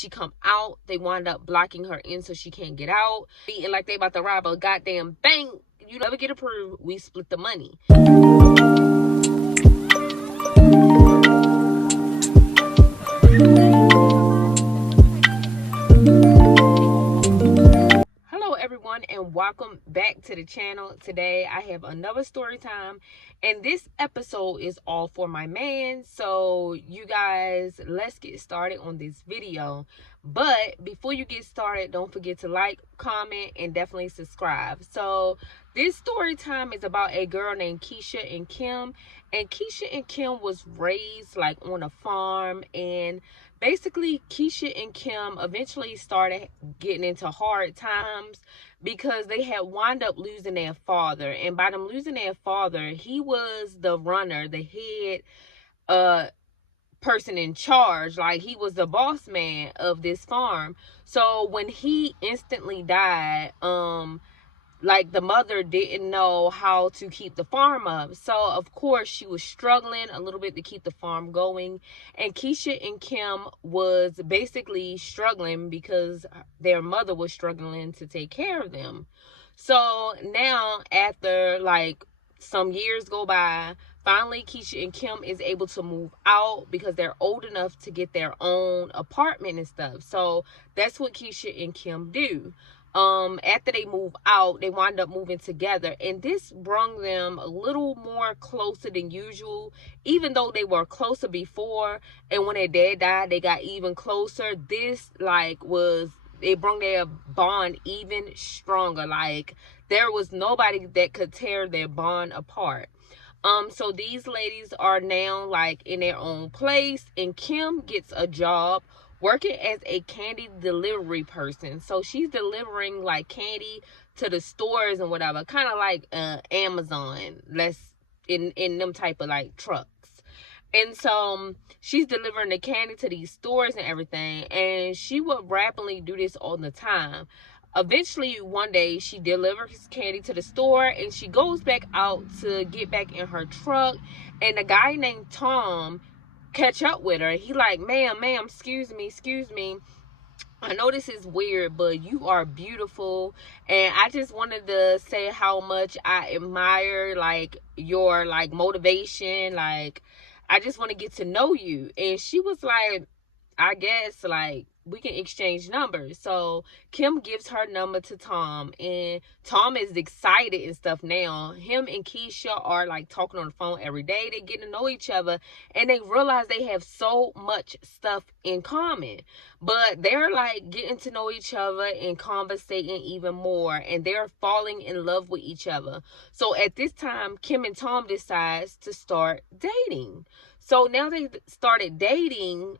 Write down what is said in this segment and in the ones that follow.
She come out, they wind up blocking her in so she can't get out. And like they about to rob a goddamn bank. You never get approved, we split the money. Hello everyone and welcome back to the channel. Today I have another story time, and this episode is all for my man. So you guys, let's get started on this video. But before you get started, don't forget to like, comment, and definitely subscribe. So this story time is about a girl named Keisha and Kim. And Keisha and Kim was raised like on a farm, and basically Keisha and Kim eventually started getting into hard times because they had wound up losing their father. And by them losing their father, he was the runner, the head person in charge. Like, he was the boss man of this farm. So when he instantly died, like, the mother didn't know how to keep the farm up. So of course she was struggling a little bit to keep the farm going, and Keisha and Kim was basically struggling because their mother was struggling to take care of them. So now, after like some years go by, finally Keisha and Kim is able to move out because they're old enough to get their own apartment and stuff. So that's what Keisha and Kim do. After they move out, they wind up moving together, and this brought them a little more closer than usual, even though they were closer before. And when their dad died, they got even closer. This it brought their bond even stronger. Like, there was nobody that could tear their bond apart. So these ladies are now like in their own place, and Kim gets a job working as a candy delivery person. So she's delivering like candy to the stores and whatever, kind of like Amazon, less in them type of like trucks. And so she's delivering the candy to these stores and everything, and she would rapidly do this all the time. Eventually one day she delivers candy to the store, and she goes back out to get back in her truck, and a guy named Tom catch up with her. He like, ma'am, excuse me, I know this is weird, but you are beautiful, and I just wanted to say how much I admire like your like motivation. Like, I just want to get to know you. And she was like, I guess like we can exchange numbers. So Kim gives her number to Tom, and Tom is excited and stuff now. Him and Keisha are like talking on the phone every day. They get to know each other, and they realize they have so much stuff in common. But they're like getting to know each other and conversating even more, and they're falling in love with each other. So at this time, Kim and Tom decides to start dating. So now they started dating.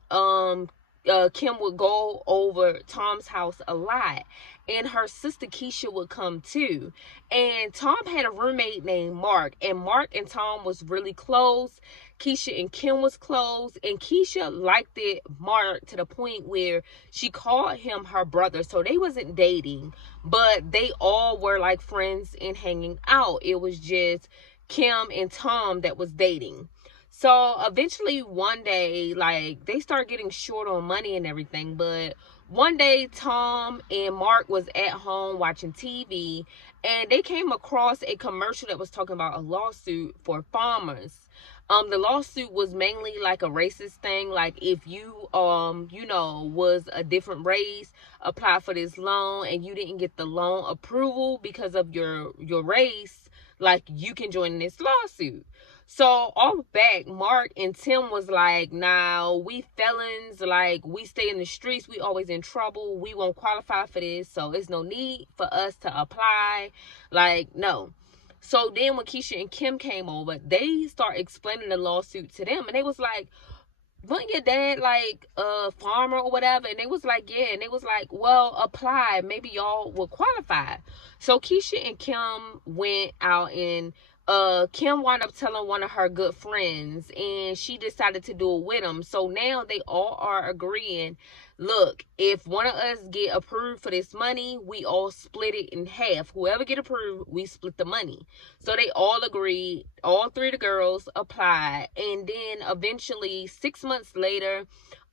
Kim would go over Tom's house a lot, and her sister Keisha would come too. And Tom had a roommate named Mark, and Mark and Tom was really close. Keisha and Kim was close, and Keisha liked Mark to the point where she called him her brother. So they wasn't dating, but they all were like friends and hanging out. It was just Kim and Tom that was dating. So eventually one day, like, they start getting short on money and everything. But one day Tom and Mark was at home watching TV, and they came across a commercial that was talking about a lawsuit for farmers. The lawsuit was mainly like a racist thing. Like, if you was a different race, apply for this loan, and you didn't get the loan approval because of your race, like, you can join this lawsuit. So off back, Mark and Tim was like, nah, we felons, like, we stay in the streets, we always in trouble, we won't qualify for this, so it's no need for us to apply. Like, no. So then when Keisha and Kim came over, they start explaining the lawsuit to them, and they was like, wasn't your dad like a farmer or whatever? And they was like, yeah. And they was like, well, apply, maybe y'all will qualify. So Keisha and Kim went out, and Kim wound up telling one of her good friends, and she decided to do it with them. So now they all are agreeing, look, if one of us get approved for this money, we all split it in half. Whoever get approved, we split the money. So they all agreed. All three of the girls applied, and then eventually 6 months later,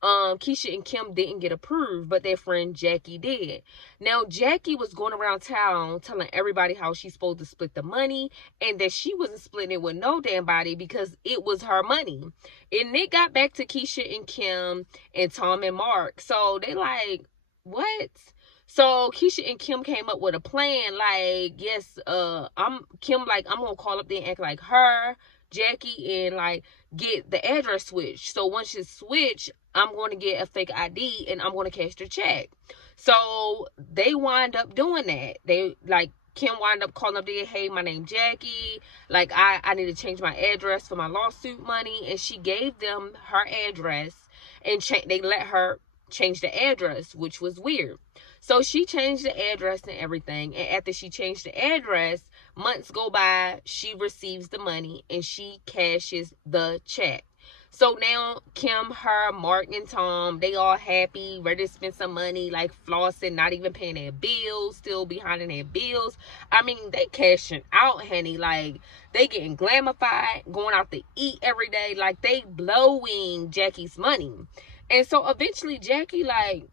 Keisha and Kim didn't get approved, but their friend Jackie did. Now, Jackie was going around town telling everybody how she's supposed to split the money and that she wasn't splitting it with no damn body because it was her money. And it got back to Keisha and Kim and Tom and Mark. So they like, what? So Keisha and Kim came up with a plan, like, yes, I'm gonna call up there and act like her, Jackie, and like get the address switched. So once it's switched, I'm going to get a fake ID and I'm going to cash the check. So they wind up doing that. They like Kim wind up calling up there, hey, my name Jackie. Like I need to change my address for my lawsuit money, and she gave them her address, and they let her change the address, which was weird. So she changed the address and everything, and after she changed the address, months go by, she receives the money and she cashes the check. So now Kim, her, Mark, and Tom, they all happy, ready to spend some money, like flossing, not even paying their bills, still behind in their bills. I mean, they cashing out, honey. Like, they getting glamified, going out to eat every day. Like, they blowing Jackie's money. And so eventually Jackie like,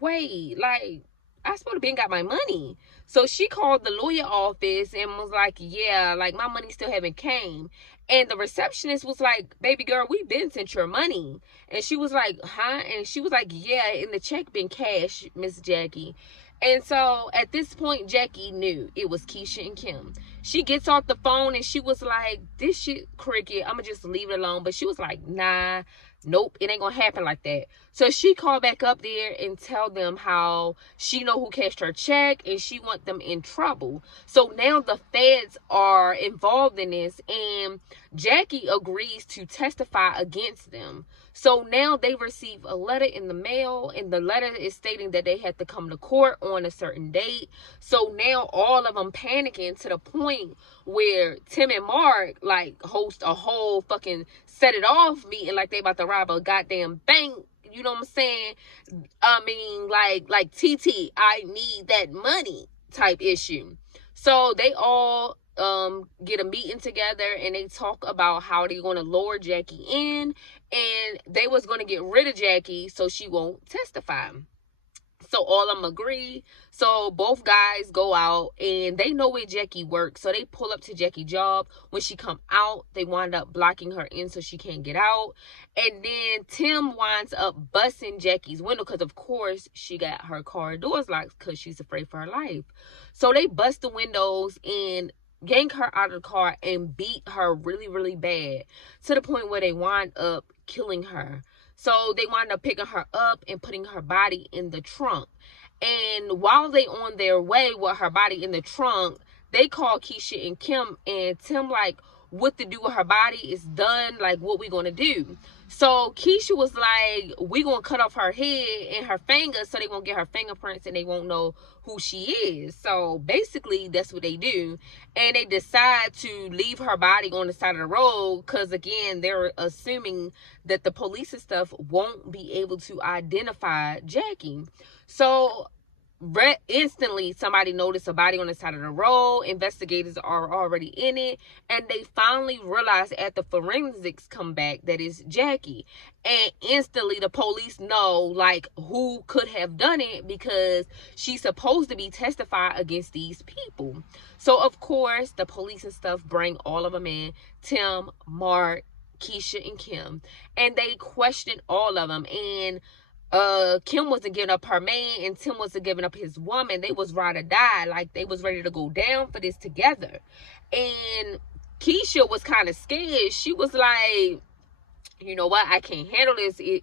wait, like, I supposed to been got my money. So she called the lawyer office and was like, yeah, like my money still haven't came. And the receptionist was like, baby girl, we been sent your money. And she was like, huh? And she was like, yeah, and the check been cashed, Miss Jackie. And so at this point, Jackie knew it was Keisha and Kim. She gets off the phone and she was like, this shit cricket, I'ma just leave it alone. But she was like, nah, nope, it ain't gonna happen like that. So she called back up there and tell them how she know who cashed her check and she want them in trouble. So now the feds are involved in this, and Jackie agrees to testify against them. So now they receive a letter in the mail, and the letter is stating that they had to come to court on a certain date. So now all of them panicking to the point where Tim and Mark like host a whole fucking set it off meeting like they about to rob a goddamn bank. You know what I'm saying? I mean, like TT, I need that money type issue. So they all get a meeting together and they talk about how they're going to lower Jackie in, and they was going to get rid of Jackie so she won't testify. So all of them agree. So both guys go out and they know where Jackie works. So they pull up to Jackie's job. When she come out, they wind up blocking her in so she can't get out. And then Tim winds up busting Jackie's window because, of course, she got her car doors locked because she's afraid for her life. So they bust the windows and yank her out of the car and beat her really, really bad to the point where they wind up killing her. So they wind up picking her up and putting her body in the trunk. And while they on their way with her body in the trunk, they call Keisha and Kim, and Tim like, what to do with her body is done, like what we gonna do. So Keisha was like, we gonna cut off her head and her fingers so they won't get her fingerprints and they won't know who she is. So basically that's what they do. And they decide to leave her body on the side of the road because, again, they're assuming that the police and stuff won't be able to identify Jackie. So instantly somebody noticed a body on the side of the road. Investigators are already in it, and they finally realize at the forensics come back that it's Jackie, and instantly the police know like who could have done it because she's supposed to be testifying against these people. So of course the police and stuff bring all of them in, Tim, Mark, Keisha, and Kim, and they question all of them. And Kim wasn't giving up her man and Tim wasn't giving up his woman. They was ride or die. Like, they was ready to go down for this together. And Keisha was kind of scared. She was like, you know what, I can't handle this. It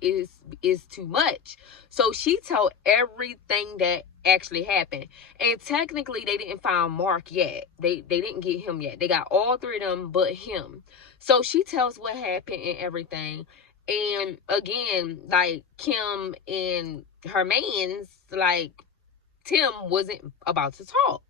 is too much. So she told everything that actually happened. And technically they didn't find Mark yet. They didn't get him yet. They got all three of them but him. So she tells what happened and everything. And again, like, Kim and her mans, like, Tim wasn't about to talk.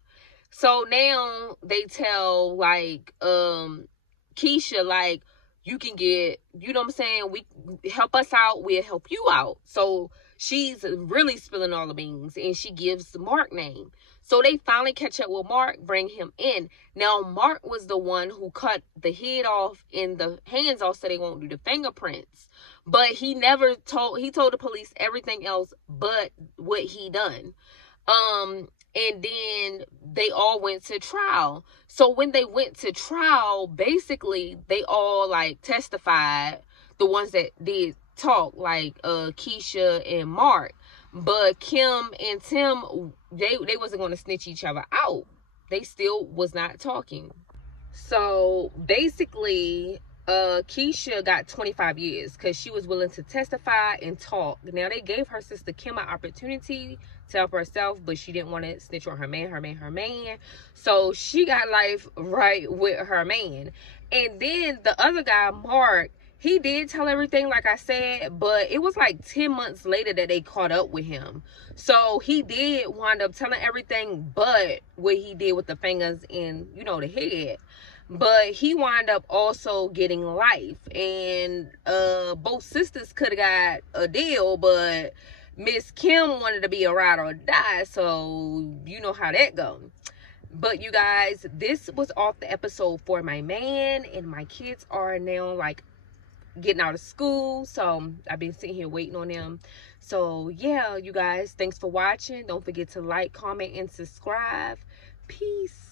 So now they tell, like, Keisha, like, you can get, you know what I'm saying, we help us out, we'll help you out. So she's really spilling all the beans, and she gives Mark name. So they finally catch up with Mark, bring him in. Now, Mark was the one who cut the head off and the hands off so they won't do the fingerprints. But he never told, he told the police everything else but what he done. And then they all went to trial. So when they went to trial, basically they all like testified, the ones that did talk, like Keisha and Mark. But Kim and Tim, they wasn't going to snitch each other out. They still was not talking. So basically, Keisha got 25 years because she was willing to testify and talk. Now, they gave her sister Kim an opportunity to help herself, but she didn't want to snitch on her man. So she got life right with her man. And then the other guy, Mark, he did tell everything, like I said, but it was like 10 months later that they caught up with him. So he did wind up telling everything but what he did with the fingers and, you know, the head. But he wound up also getting life. And both sisters could have got a deal, but Miss Kim wanted to be a ride or die. So you know how that goes. But you guys, this was off the episode for my man. And my kids are now like getting out of school. So I've been sitting here waiting on them. So yeah, you guys, thanks for watching. Don't forget to like, comment, and subscribe. Peace.